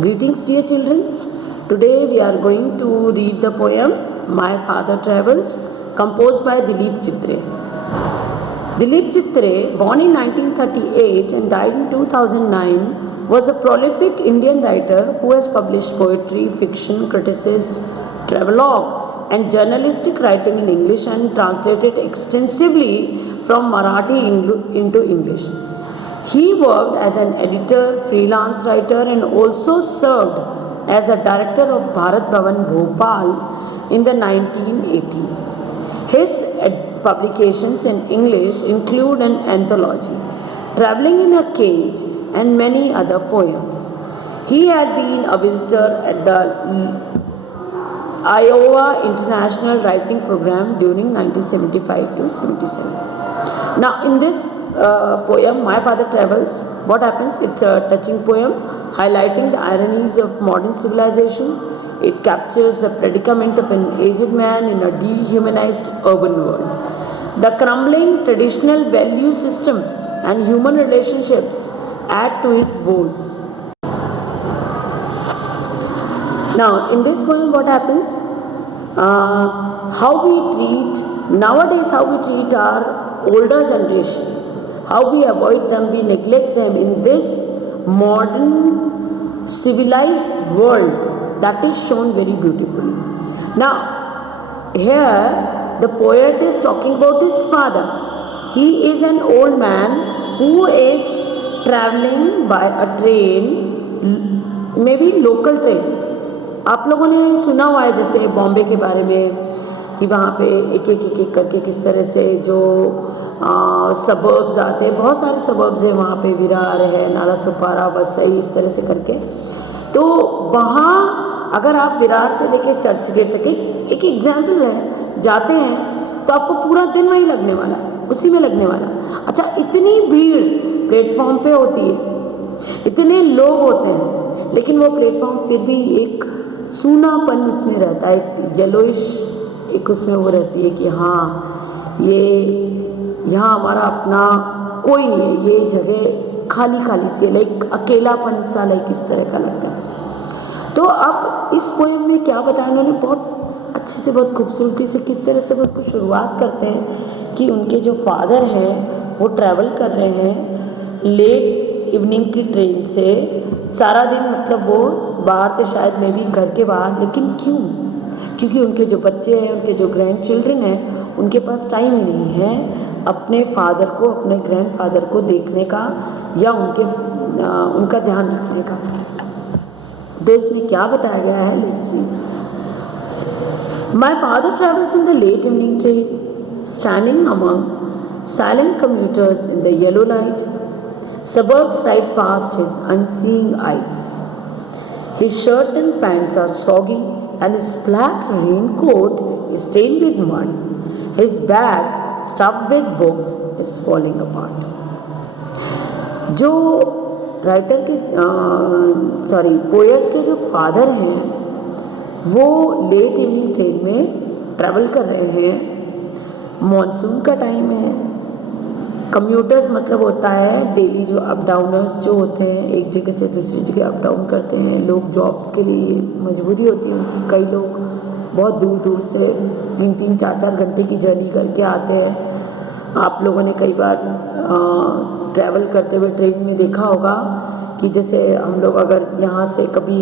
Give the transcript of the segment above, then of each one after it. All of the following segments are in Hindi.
Greetings, dear children. Today we are going to read the poem My Father Travels, composed by Dilip Chitre. Dilip Chitre, born in 1938 and died in 2009, was a prolific Indian writer who has published poetry, fiction, criticism, travelogue, and journalistic writing in English and translated extensively from Marathi into English. He worked as an editor, freelance writer, and also served as a director of Bharat Bhavan Bhopal in the 1980s. His publications in English include an anthology, Traveling in a Cage, and many other poems. He had been a visitor at the Iowa International Writing Program during 1975 to 77. Now, in this poem, My Father Travels, what happens? It's a touching poem highlighting the ironies of modern civilization. It captures the predicament of an aged man in a dehumanized urban world. The crumbling traditional value system and human relationships add to his woes. Now, in this poem, what happens? Nowadays, how we treat our older generation, how we avoid them, we neglect them in this modern civilized world, that is shown very beautifully. Now, here the poet is talking about his father. He is an old man who is traveling by a train, maybe local train. आप लोगों ने सुना हुआ है जैसे बॉम्बे के बारे में कि वहाँ पे एक एक करके किस तरह से जो सबर्ब्स आते हैं, बहुत सारे सबर्ब्स हैं वहाँ पे, विरार है, नाला सुपारा, वसई, इस तरह से करके. तो वहाँ अगर आप विरार से लेके चर्च गेट तक एक एग्जाम्पल है, जाते हैं तो आपको पूरा दिन वहीं लगने वाला है, उसी में लगने वाला. अच्छा, इतनी भीड़ प्लेटफॉर्म पे होती है, इतने लोग होते हैं, लेकिन वो प्लेटफॉर्म फिर भी एक सूनापन उसमें रहता है, एक येलोइश एक उसमें वो रहती है कि हाँ, ये यहाँ हमारा अपना कोई नहीं है, ये जगह खाली खाली सी है, लाइक अकेलापन सा, लाइक इस तरह का लगता है. तो अब इस पोएम में क्या बताया उन्होंने, बहुत अच्छे से, बहुत खूबसूरती से, किस तरह से वो उसको शुरुआत करते हैं कि उनके जो फादर हैं वो ट्रैवल कर रहे हैं लेट इवनिंग की ट्रेन से, सारा दिन मतलब वो बाहर थे, शायद में भी घर के बाहर, लेकिन क्यों? क्योंकि उनके जो बच्चे हैं, उनके जो ग्रैंड चिल्ड्रन हैं, उनके पास टाइम ही नहीं है अपने फादर को, अपने ग्रैंड फादर को देखने का या उनका ध्यान रखने का. तो इसमें क्या बताया गया है, let's see. My father travels in the late evening train, standing among silent commuters in the yellow light. Suburbs ride past his unseeing eyes. His shirt and pants are soggy and his black raincoat is stained with mud. His bag, stuffed with books, is falling apart. जो राइटर के पोएट के जो फादर हैं, वो लेट इवनिंग ट्रेन में ट्रैवल कर रहे हैं. मॉनसून का टाइम है. कम्यूटर्स मतलब होता है डेली जो अप डाउनर्स जो होते हैं, एक जगह से दूसरी जगह अप डाउन करते हैं लोग, जॉब्स के लिए मजबूरी होती है उनकी. कई लोग बहुत दूर दूर से 3-3, 4-4 घंटे की जर्नी करके आते हैं. आप लोगों ने कई बार ट्रैवल करते हुए ट्रेन में देखा होगा कि जैसे हम लोग अगर यहाँ से कभी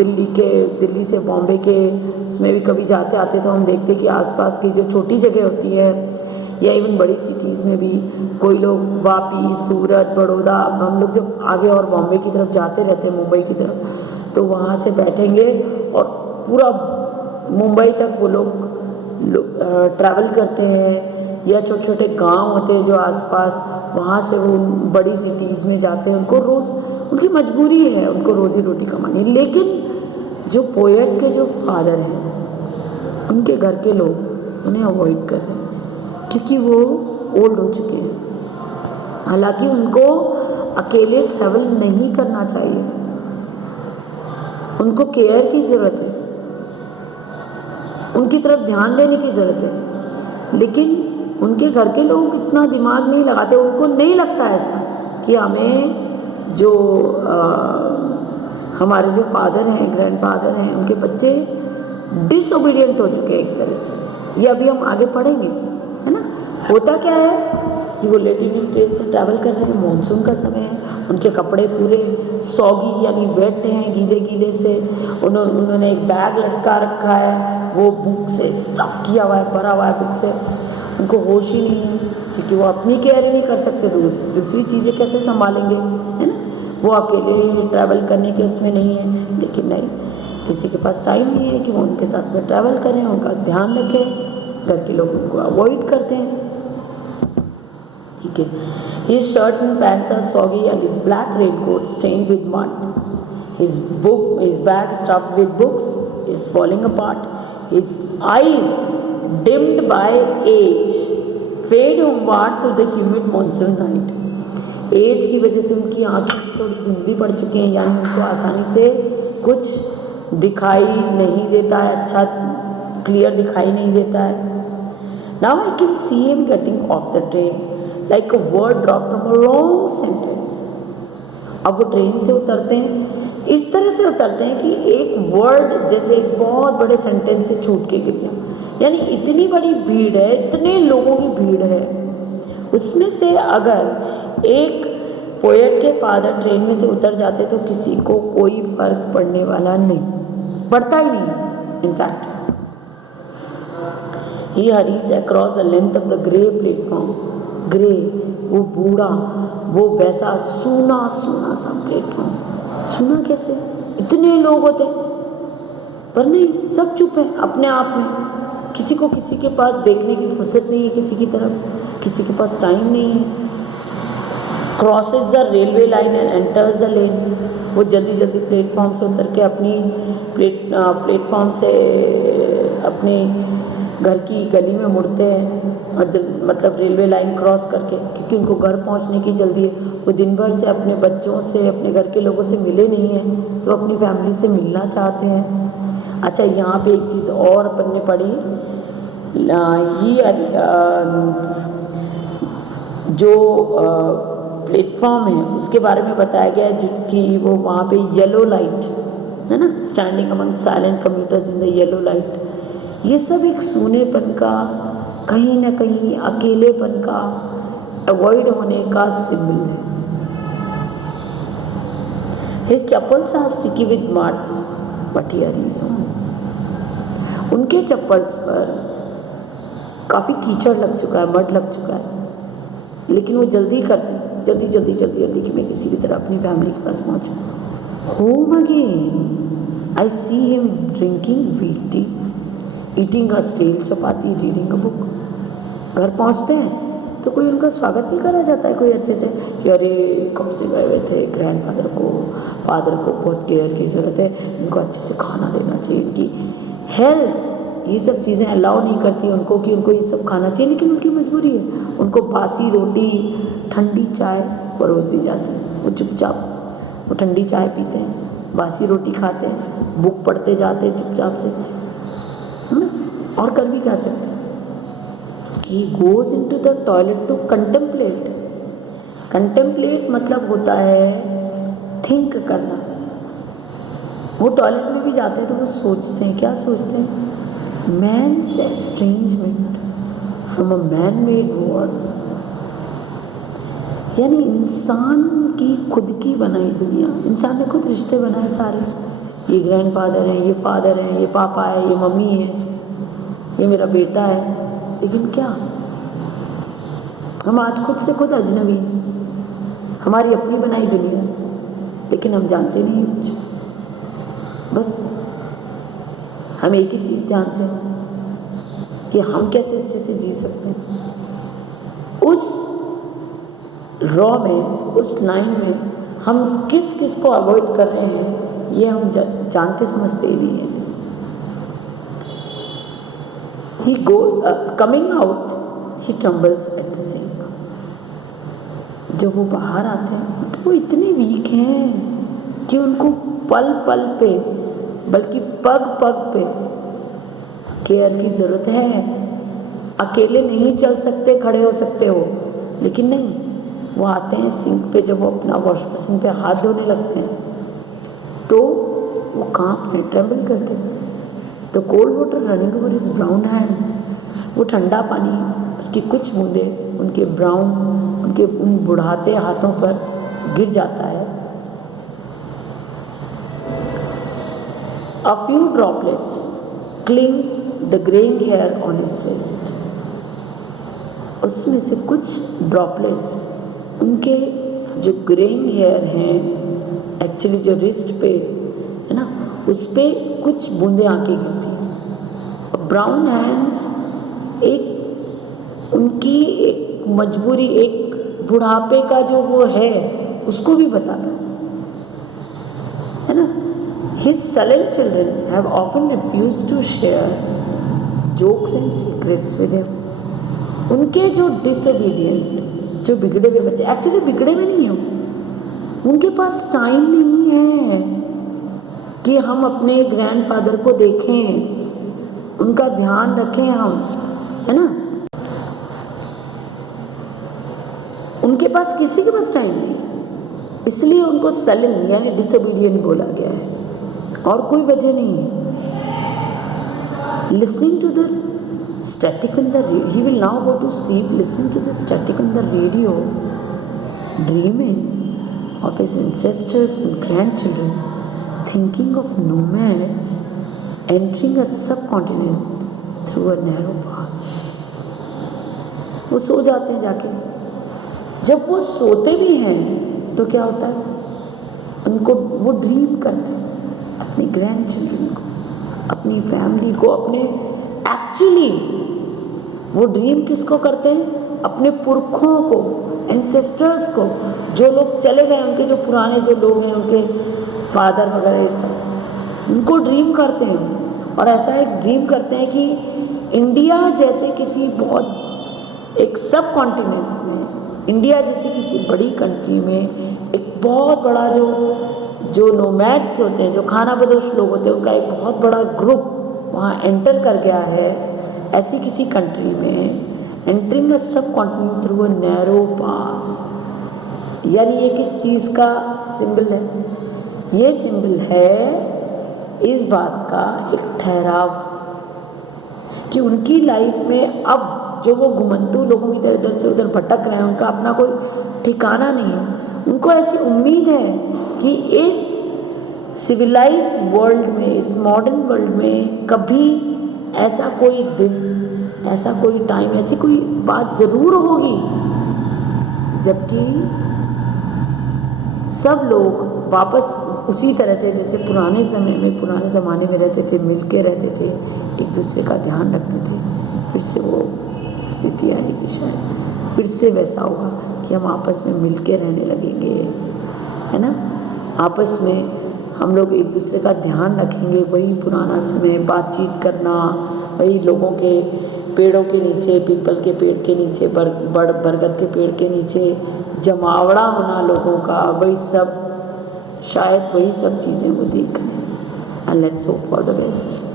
दिल्ली से बॉम्बे के उसमें भी कभी जाते आते, तो हम देखते कि आसपास की जो छोटी जगह होती है या इवन बड़ी सिटीज़ में भी कोई लोग वापी, सूरत, बड़ौदा, हम लोग जब आगे और बॉम्बे की तरफ जाते रहते हैं, मुंबई की तरफ, तो वहाँ से बैठेंगे और पूरा मुंबई तक वो लोग ट्रैवल करते हैं. या छोटे छोटे गांव होते हैं जो आसपास, वहाँ से वो बड़ी सिटीज़ में जाते हैं. उनको रोज़ उनकी मजबूरी है, उनको रोज़ी रोटी कमानी. लेकिन जो पोएट के जो फादर हैं, उनके घर के लोग उन्हें अवॉइड कर रहे हैं क्योंकि वो ओल्ड हो चुके हैं. हालांकि उनको अकेले ट्रैवल नहीं करना चाहिए, उनको केयर की ज़रूरत है, उनकी तरफ ध्यान देने की ज़रूरत है. लेकिन उनके घर के लोग इतना दिमाग नहीं लगाते, उनको नहीं लगता ऐसा कि हमारे जो फादर हैं, ग्रैंडफादर हैं, उनके बच्चे डिसओबीडियंट हो चुके हैं एक तरह से। ये अभी हम आगे पढ़ेंगे, है ना। होता क्या है कि वो लेट इवनिंग ट्रेन से ट्रैवल कर रहे हैं, मानसून का समय है, उनके कपड़े पूरे सॉगी यानी वेट हैं, गीले गीले से। उन्होंने एक बैग लटका रखा है, वो बुक से स्टफ किया हुआ है, भरा हुआ है बुक से। उनको होश ही नहीं है, क्योंकि वो अपनी केयर ही नहीं कर सकते, दूसरी चीज़ें कैसे संभालेंगे, है ना। वो अकेले ट्रैवल करने के उसमें नहीं है, लेकिन नहीं, किसी के पास टाइम नहीं है कि वो उनके साथ में ट्रैवल करें, उनका ध्यान रखें। घर के लोग उनको अवॉइड करते हैं, ठीक है। His shirt and pants are soggy and his black raincoat stained with mud. His bag stuffed with books is falling apart. His eyes dimmed by age fade homeward through the humid monsoon night. Age की वजह से उनकी आंखें थोड़ी धुंधली पड़ चुकी हैं, यानी उनको आसानी से कुछ दिखाई नहीं देता है, अच्छा क्लियर दिखाई नहीं देता है। Now I can see him getting off the train like a word dropped from a long sentence. अब वो ट्रेन से उतरते हैं, इस तरह से उतरते हैं कि एक वर्ड जैसे एक बहुत बड़े सेंटेंस से छूट के गिर गया। यानी इतनी बड़ी भीड़ है, इतने लोगों की भीड़ है, उसमें से अगर एक पोएट के फादर ट्रेन में से उतर जाते तो किसी को कोई फर्क पड़ने वाला नहीं, पड़ता ही नहीं। In fact he hurries across the length of the grey platform. Grey, वो बूढ़ा, वो वैसा सूना सूना सा प्लेटफॉर्म। सूना कैसे, इतने लोग होते पर नहीं, सब चुप है अपने आप में। किसी को किसी के पास देखने की फुर्सत नहीं है, किसी की तरफ, किसी के पास टाइम नहीं है। Crosses the railway line and enters the lane. वो जल्दी जल्दी प्लेटफॉर्म से उतर के अपनी प्लेटफॉर्म से अपने घर की गली में मुड़ते हैं, और मतलब रेलवे लाइन क्रॉस करके, क्योंकि उनको घर पहुंचने की जल्दी है। वो दिन भर से अपने बच्चों से, अपने घर के लोगों से मिले नहीं हैं, तो अपनी फैमिली से मिलना चाहते हैं। अच्छा, यहाँ पे एक चीज़ और अपन ने पढ़ी, जो प्लेटफॉर्म है उसके बारे में बताया गया है कि वो वहाँ पे येलो लाइट है ना, standing among silent commuters in the yellow light. ये सब एक सूनेपन का, कहीं ना कहीं अकेलेपन का, अवॉइड होने का सिंबल है। His chappals are sticky with mud but here he is home. उनके चप्पल्स पर काफ़ी कीचड़ लग चुका है, मड लग चुका है, लेकिन वो जल्दी करते, जल्दी कि मैं किसी भी तरह अपनी फैमिली के पास पहुँचूँ। Home again I see him drinking sweet tea, eating a stale chapati, reading a book. घर पहुंचते हैं तो कोई उनका स्वागत नहीं करा जाता है कोई अच्छे से, कि अरे कब से गए हुए थे, ग्रैंडफादर को, फादर को बहुत केयर की ज़रूरत है, इनको अच्छे से खाना देना चाहिए, इनकी हेल्थ, ये सब चीज़ें अलाउ नहीं करती उनको कि उनको ये सब खाना चाहिए, लेकिन उनकी मजबूरी है। उनको बासी रोटी, ठंडी चाय परोस दी जाती है, वो चुपचाप वो ठंडी चाय पीते हैं, बासी रोटी खाते हैं, बुक पढ़ते जाते हैं चुपचाप से, और कर भी क्या सकते हैं। He goes into the toilet to contemplate. Contemplate मतलब होता है थिंक करना। वो टॉयलेट में भी जाते हैं तो वो सोचते हैं, क्या सोचते हैं? Man's estrangement from a man-made world, यानी इंसान की खुद की बनाई दुनिया, इंसान ने खुद रिश्ते बनाए सारे। ये ग्रैंडफादर हैं, ये फादर हैं, ये पापा है, ये मम्मी है, ये मेरा बेटा है, लेकिन क्या हम आज खुद से खुद अजनबी हैं। हमारी अपनी बनाई दुनिया है, लेकिन हम जानते नहीं कुछ। बस हम एक ही चीज़ जानते हैं कि हम कैसे अच्छे से जी सकते हैं। उस रॉ में, उस लाइन में हम किस किस को अवॉइड कर रहे हैं, ये हम जानते समझते ही नहीं है। जैसे he coming out he trembles at the sink। जब वो बाहर आते हैं तो वो इतने वीक हैं कि उनको पल पल पे, बल्कि पग पग पे केयर की ज़रूरत है। अकेले नहीं चल सकते, खड़े हो सकते हो, लेकिन नहीं, वो आते हैं सिंक पे, जब वो अपना वॉश बेसिन पे हाथ धोने लगते हैं तो वो कांपने, ट्रेम्बल करते। The cold water running over his brown hands, वो ठंडा पानी उसकी कुछ बूंदें उनके ब्राउन, उनके उन बुढ़ाते हाथों पर गिर जाता है। A few droplets cling the graying hair on his wrist. उसमें से कुछ ड्रॉपलेट्स उनके जो ग्रेइंग हेयर हैं, एक्चुअली जो रिस्ट पे है ना, उस पे कुछ बूंदें आके गिरती हैं। ब्राउन हैंड्स एक उनकी एक मजबूरी, एक बुढ़ापे का जो वो है उसको भी बताता है ना। His sullen children have often refused to share jokes and secrets with him. उनके जो disobedient, जो बिगड़े हुए बच्चे, एक्चुअली बिगड़े हुए नहीं हो, उनके पास टाइम नहीं है कि हम अपने ग्रैंडफादर को देखें, उनका ध्यान रखें हम, है ना। उनके पास किसी के पास टाइम नहीं, इसलिए उनको सलन यानी डिसोबीडियंट बोला गया है, और कोई वजह नहीं है। Listening to the static on the, he will now go to sleep listening to the static on the radio, dreaming of his ancestors and grandchildren, thinking of nomads entering a subcontinent through a narrow pass. वो सो जाते हैं जाके। जब वो सोते भी हैं तो क्या होता है, उनको वो ड्रीम करते हैं अपने ग्रैंड चिल्ड्रन को, अपनी फैमिली को, अपने एक्चुअली वो ड्रीम किसको करते हैं, अपने पुरखों को, एंसेस्टर्स को, जो लोग चले गए, उनके जो पुराने जो लोग हैं, उनके फादर वगैरह, ये सब उनको ड्रीम करते हैं। और ऐसा एक ड्रीम करते हैं कि इंडिया जैसे किसी बहुत एक सब कॉन्टिनेंट में, इंडिया जैसी किसी बड़ी कंट्री में एक बहुत बड़ा जो नोमैड्स होते हैं, जो खानाबदोश लोग होते हैं, उनका एक बहुत बड़ा ग्रुप वहाँ एंटर कर गया है ऐसी किसी कंट्री में, entering a subcontinent through a narrow पास। यानी ये किस चीज़ का सिंबल है, ये सिंबल है इस बात का एक ठहराव कि उनकी लाइफ में अब जो वो घुमंतू लोगों की तरह इधर से उधर भटक रहे हैं, उनका अपना कोई ठिकाना नहीं है। उनको ऐसी उम्मीद है कि इस सिविलाइज वर्ल्ड में, इस मॉडर्न वर्ल्ड में कभी ऐसा कोई दिन, ऐसा कोई टाइम, ऐसी कोई बात ज़रूर होगी जबकि सब लोग वापस उसी तरह से जैसे पुराने ज़माने में रहते थे, मिल के रहते थे, एक दूसरे का ध्यान रखते थे। फिर से वो स्थिति आएगी, शायद फिर से वैसा होगा कि हम आपस में मिल के रहने लगेंगे, है ना। आपस में हम लोग एक दूसरे का ध्यान रखेंगे, वही पुराना समय, बातचीत करना, वही लोगों के पेड़ों के नीचे, पीपल के पेड़ के नीचे, बरगद के पेड़ के नीचे जमावड़ा होना लोगों का, वही सब, शायद वही सब चीज़ें वो देख रहे हैं। And let's hope for the best.